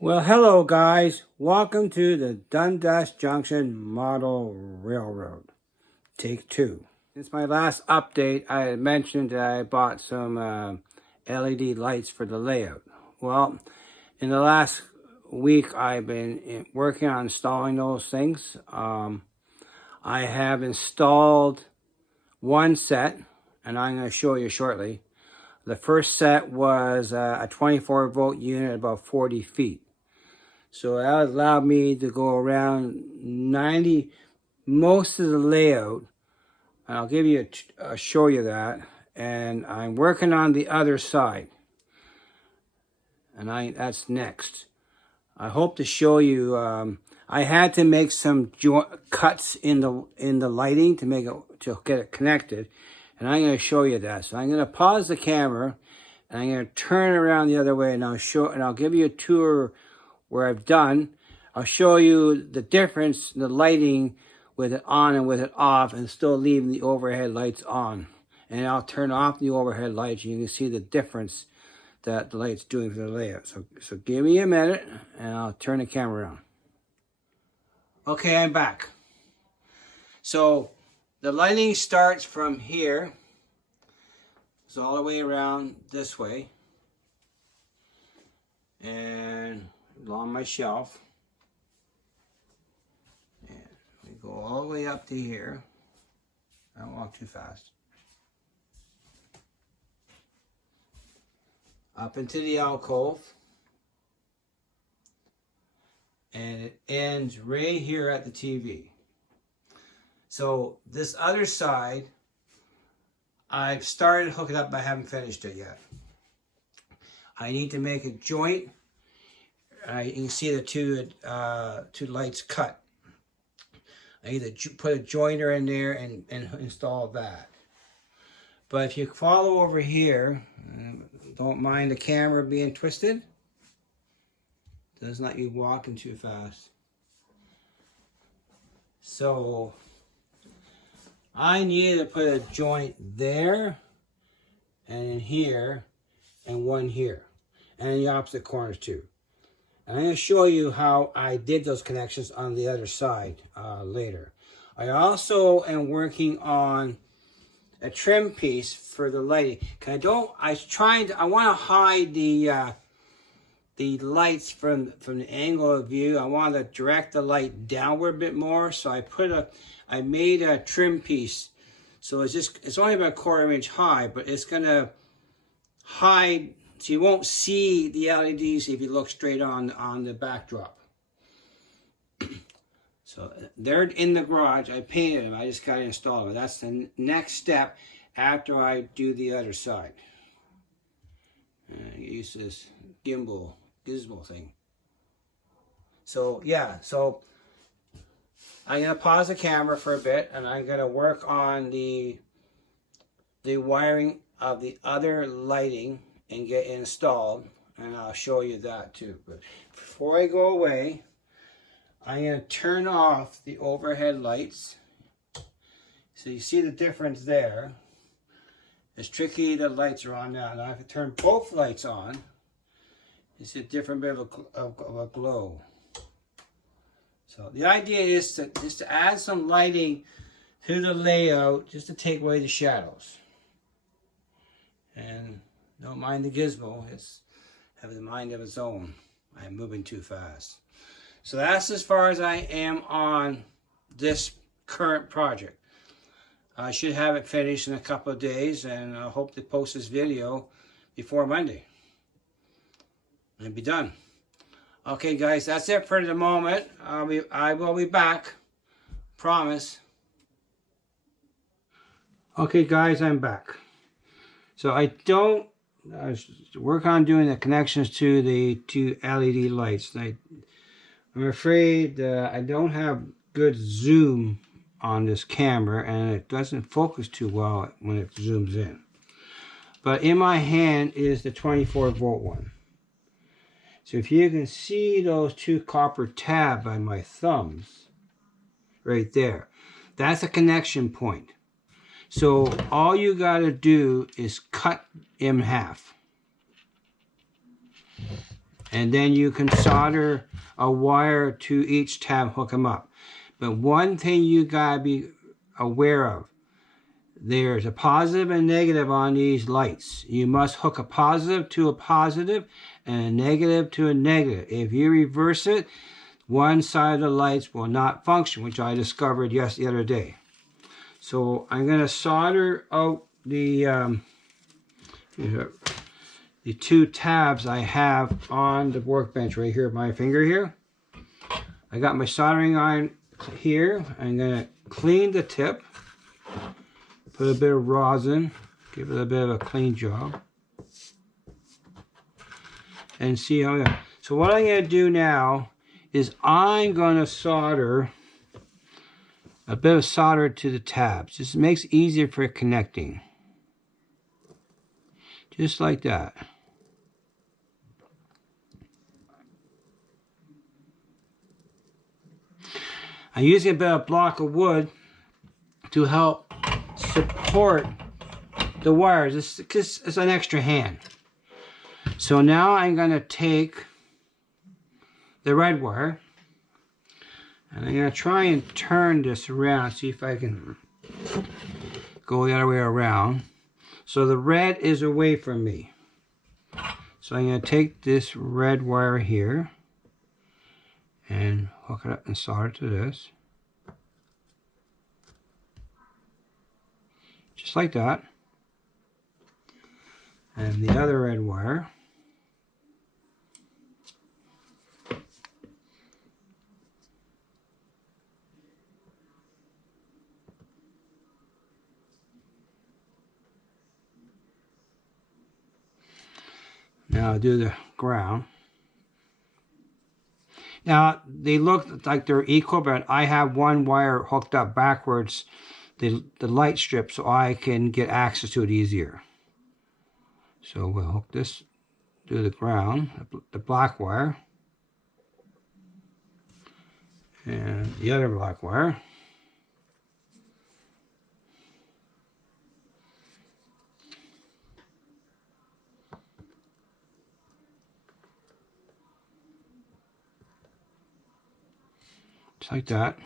Well, hello guys. Welcome to the Dundas Junction Model Railroad. Take 2. Since my last update, I had mentioned that I bought some LED lights for the layout. Well, in the last week, I've been working on installing those things. I have installed one set, and I'm going to show you shortly. The first set was a 24 volt unit about 40 feet. So that allowed me to go around 90, most of the layout. And I'll give you show you that. And I'm working on the other side. And that's next. I hope to show you, I had to make some cuts in the lighting to get it connected. And I'm going to show you that. So I'm going to pause the camera and I'm going to turn around the other way and I'll give you a tour where I've done. I'll show you the difference in the lighting with it on and with it off, and still leaving the overhead lights on. And I'll turn off the overhead lights and you can see the difference that the light's doing for the layout. So give me a minute and I'll turn the camera on. Okay, I'm back. So the lighting starts from here. It's all the way around this way. And along my shelf, and we go all the way up to here. I don't walk too fast. Up into the alcove, and it ends right here at the TV. So this other side, I've started hooking up, but I haven't finished it yet. I need to make a joint. You can see the two lights cut. I need to put a joiner in there and install that. But if you follow over here, don't mind the camera being twisted. Does not you walking too fast. So I need to put a joint there and in here and one here and in the opposite corners too. And I'm going to show you how I did those connections on the other side later. I also am working on a trim piece for the lighting. I want to hide the lights from the angle of view. I want to direct the light downward a bit more. So I made a trim piece. So it's only about 1/4 inch high, but it's going to hide. So you won't see the LEDs if you look straight on the backdrop. So they're in the garage. I painted them. I just got to install them. That's the next step after I do the other side. I use this gizmo thing. So yeah, so I'm going to pause the camera for a bit and I'm going to work on the wiring of the other lighting and get installed, and I'll show you that too. But before I go away, I'm going to turn off the overhead lights. So you see the difference there. It's tricky, the lights are on now. Now I have to turn both lights on. It's a different bit of a glow. So the idea is to add some lighting to the layout, just to take away the shadows. And don't mind the gizmo, it's having a mind of its own. I'm moving too fast. So that's as far as I am on this current project. I should have it finished in a couple of days, and I hope to post this video before Monday. And be done. Okay guys, that's it for the moment. I will be back. Promise. Okay guys, I'm back. So I work on doing the connections to the two LED lights. I'm afraid I don't have good zoom on this camera and it doesn't focus too well when it zooms in. But in my hand is the 24 volt one. So if you can see those two copper tabs by my thumbs, right there, that's a connection point. So all you got to do is cut in half. And then you can solder a wire to each tab, hook them up. But one thing you gotta be aware of, there's a positive and negative on these lights. You must hook a positive to a positive and a negative to a negative. If you reverse it, one side of the lights will not function, which I discovered the other day. So I'm going to solder out the two tabs I have on the workbench right here, my finger here. I got my soldering iron here. I'm going to clean the tip, put a bit of rosin, give it a bit of a clean job, and see how that. So what I'm going to do now is I'm going to solder a bit of solder to the tabs. Just makes it easier for connecting. Just like that. I'm using a bit of block of wood to help support the wires. It's an extra hand. So now I'm going to take the red wire and I'm going to try and turn this around, see if I can go the other way around. So the red is away from me. So I'm going to take this red wire here and hook it up and solder to this. Just like that. And the other red wire. Now I'll do the ground. Now they look like they're equal, but I have one wire hooked up backwards, the light strip, so I can get access to it easier. So we'll hook this to the ground, the black wire, and the other black wire. Just like that.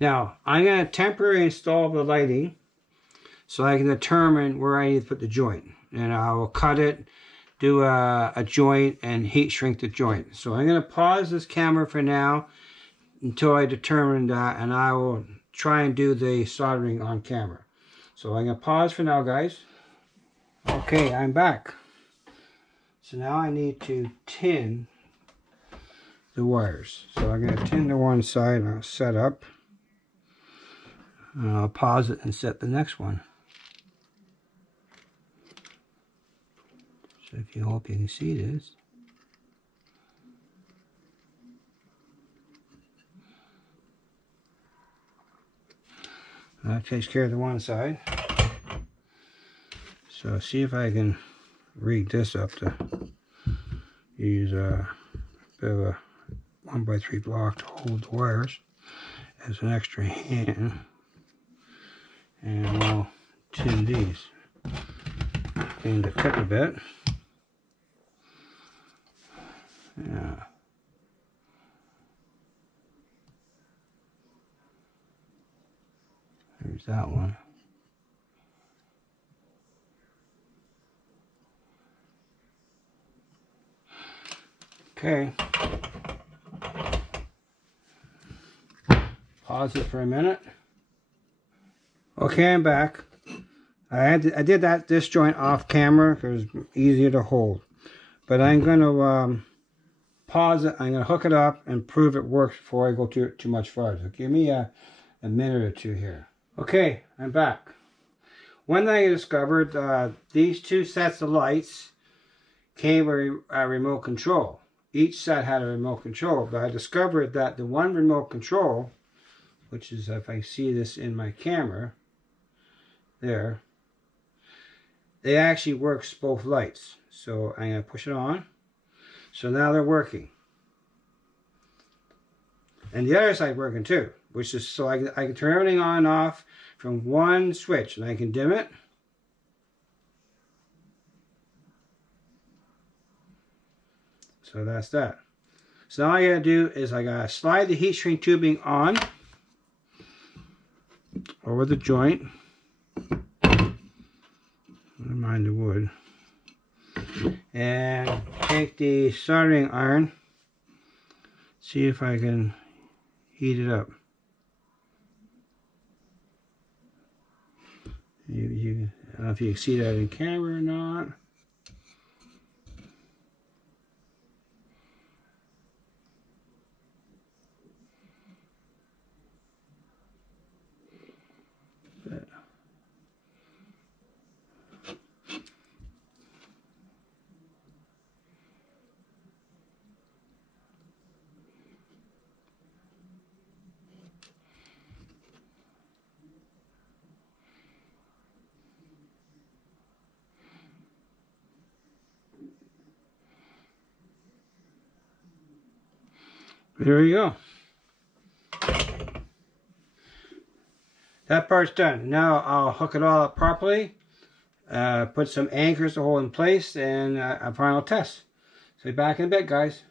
Now, I'm going to temporarily install the lighting so I can determine where I need to put the joint. And I will cut it, do a joint, and heat shrink the joint. So I'm going to pause this camera for now until I determine that, and I will try and do the soldering on camera. So I'm going to pause for now, guys. Okay, I'm back. So now I need to tin the wires. So I'm going to tin the one side and I'll set up. I'll pause it and set the next one. So if you hope you can see this. That takes care of the one side. So see if I can rig this up to use a bit of a 1x3 block to hold the wires as an extra hand. And we'll tin these. Clean the tip a bit. Yeah. There's that one. Okay. Pause it for a minute. Okay, I'm back. I did this joint off camera because it's easier to hold. But I'm going to pause it. I'm going to hook it up and prove it works before I go too much farther. So give me a minute or two here. Okay, I'm back. One thing I discovered, these two sets of lights came with a remote control. Each set had a remote control, but I discovered that the one remote control, which is if I see this in my camera, there, they actually works both lights. So I'm going to push it on. So now they're working. And the other side working too, which is so I can turn everything on and off from one switch, and I can dim it. So that's that. So now all I gotta do is I gotta slide the heat shrink tubing on over the joint. Never mind the wood. And take the soldering iron. See if I can heat it up. I don't know if you can see that in camera or not. But there you go. That part's done. Now I'll hook it all up properly, put some anchors to hold in place, and a final test. So be back in a bit, guys.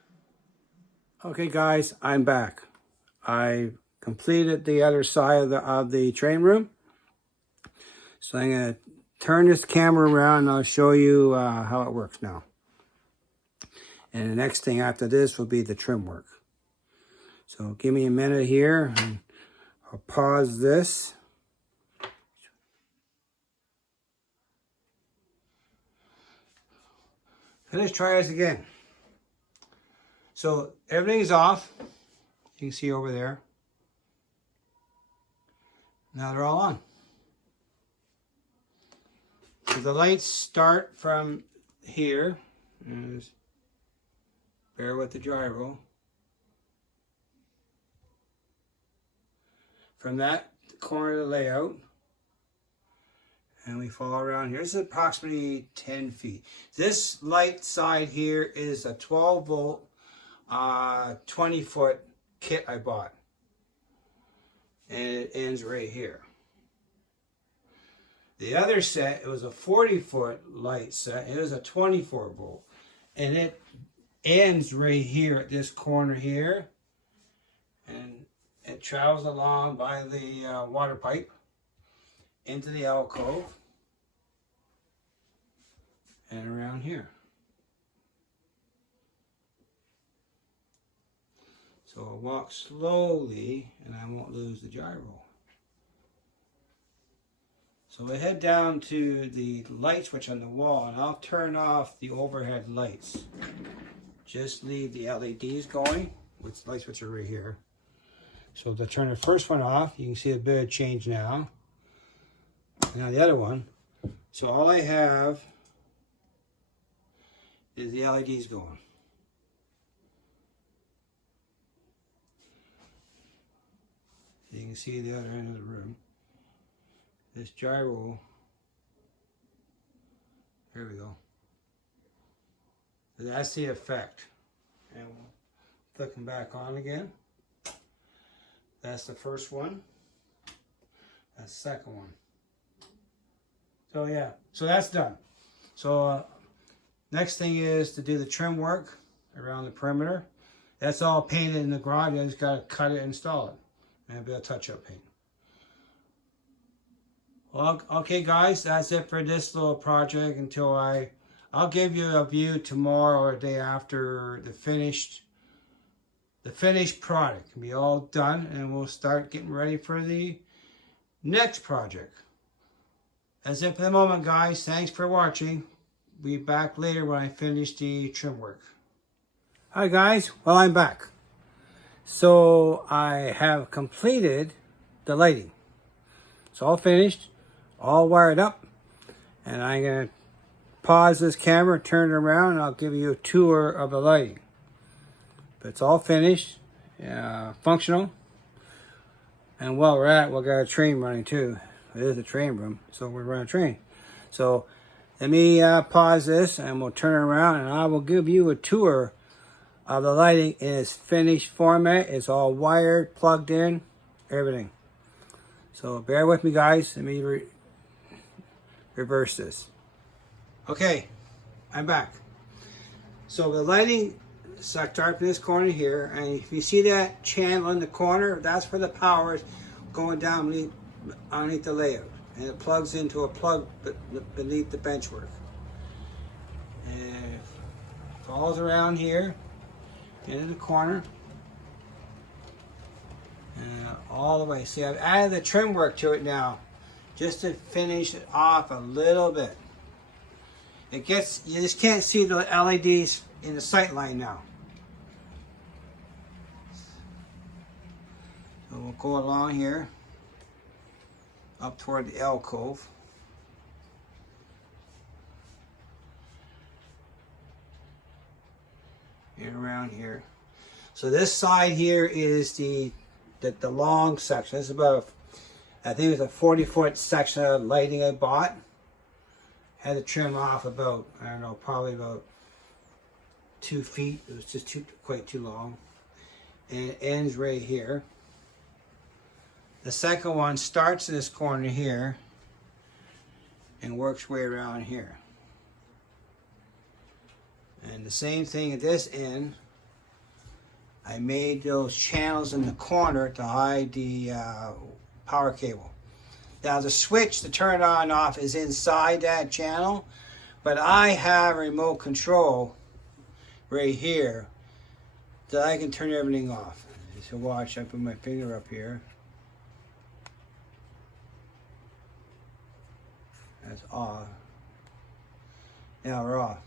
Okay, guys, I'm back. I completed the other side of the train room. So I'm going to turn this camera around and I'll show you how it works now. And the next thing after this will be the trim work. So give me a minute here and I'll pause this. Let's try this again. So everything's off. You can see over there. Now they're all on. So the lights start from here. Just bear with the gyro. From that corner of the layout. And we follow around here. This is approximately 10 feet. This light side here is a 12 volt, 20 foot kit I bought. And it ends right here. The other set, it was a 40 foot light set. It was a 24 volt. And it ends right here at this corner here. And it travels along by the water pipe into the alcove and around here. So I'll walk slowly and I won't lose the gyro. So I head down to the light switch on the wall and I'll turn off the overhead lights. Just leave the LEDs going, which light switch are right here. So to turn the first one off, you can see a bit of change now. Now the other one. So all I have is the LEDs going. You can see the other end of the room. This gyro, here we go. That's the effect. And we'll flick them back on again. That's the first one. That's the second one. So yeah, so that's done. So next thing is to do the trim work around the perimeter. That's all painted in the garage. I just got to cut it and install it. And a bit of touch-up paint. Well, okay guys, that's it for this little project until I'll give you a view tomorrow or the day after the finished product can be all done, and we'll start getting ready for the next project. That's it for the moment, guys. Thanks for watching. Be back later when I finish the trim work. Hi guys, well I'm back. So I have completed the lighting. It's all finished, all wired up, and I'm going to pause this camera, turn it around, and I'll give you a tour of the lighting. But it's all finished, functional, and while we're at it, we've got a train running too. It is a train room, so we're running a train. So let me pause this, and we'll turn it around, and I will give you a tour of the lighting in its finished format. It's all wired, plugged in, everything. So bear with me, guys. Let me reverse this. Okay, I'm back. So the lighting start in this corner here, and if you see that channel in the corner, that's where the power is going down underneath the layout, and it plugs into a plug beneath the benchwork. And it falls around here into the corner and all the way. See, I've added the trim work to it now just to finish it off a little bit. You just can't see the LEDs in the sight line now. So we'll go along here up toward the alcove. And around here. So this side here is the long section. It's about, I think it was a 40-foot section of lighting I bought. Had to trim off about, I don't know, probably about 2 feet. It was just quite too long. And it ends right here. The second one starts in this corner here and works way around here. And the same thing at this end. I made those channels in the corner to hide the power cable. Now the switch to turn it on and off is inside that channel, but I have remote control right here that I can turn everything off. So watch, I put my finger up here. That's off. Now we're off.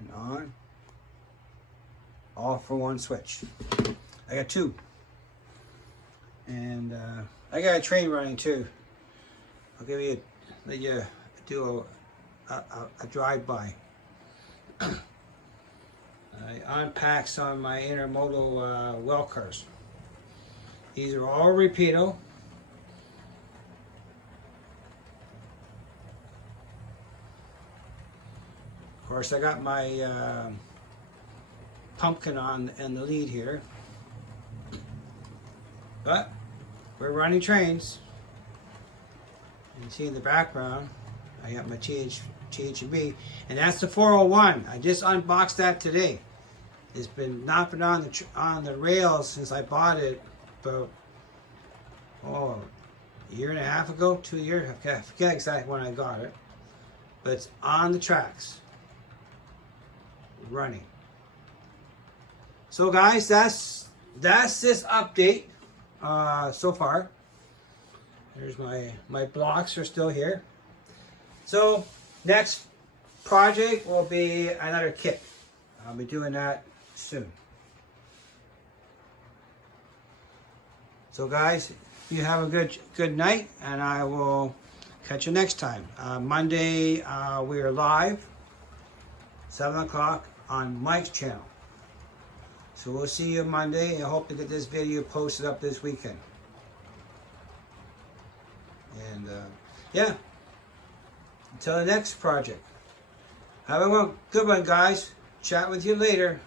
And on. All for one switch. I got 2. And I got a train running too. I'll let you do a drive-by. I unpacked some of my intermodal well cars. These are all repeato. Of course, I got my pumpkin on and the lead here. But we're running trains. You can see in the background, I got my TH&B, and that's the 401. I just unboxed that today. It's been not been on the rails since I bought it about a year and a half ago, 2 years. I forget exactly when I got it, but it's on the tracks, running. So guys, that's this update so far. There's my blocks are still here. So next project will be another kit. I'll be doing that soon. So guys, you have a good night, and I will catch you next time. Monday we are live, 7 o'clock on Mike's channel. So we'll see you Monday, and I hope to get this video posted up this weekend. And yeah, until the next project. Have a good one, guys. Chat with you later.